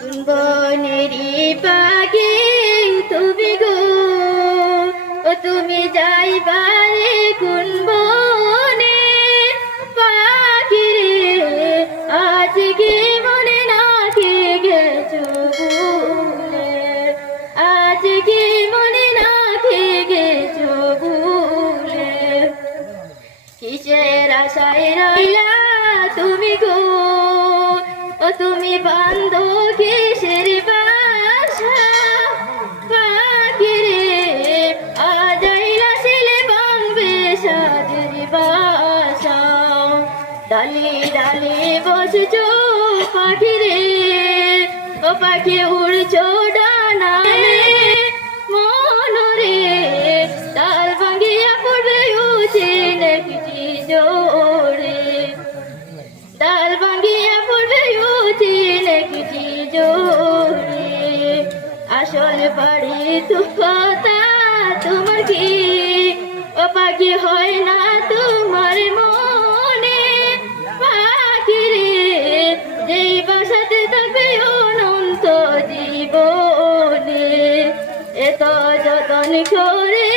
বনেরি পাখি তুমি গো, ও তুমি যাইবারে কোন বনে? পাখি রে আজ কি মনে নাকি গেছো ভুলে? আজ কি মনে নাকি গেছো ভুলে? কিসের আশায় রইলা তুমি গো, ও তুমি বান্ধো কিসের বাসা? পাখি রে আজ আইলা ছেলে বাঁধবে সাজের বাসা। ডালে ডালে বসছো পাখি রে, ও পাখি উড়ছো ডানালে। মনরে তাল ভাঙিয়া পড়বে উঠে নেকটি জোরে, ডাল ভাঙিয়া পড়বে উঠে নেকটি জোরে। আসল বাড়ি তো কথা তোমার কি, ও পাখি হয় না তোমার মনে? পাখি রে যেই বাসাতে থাকবে অনন্ত জীবনে, এত যতন করে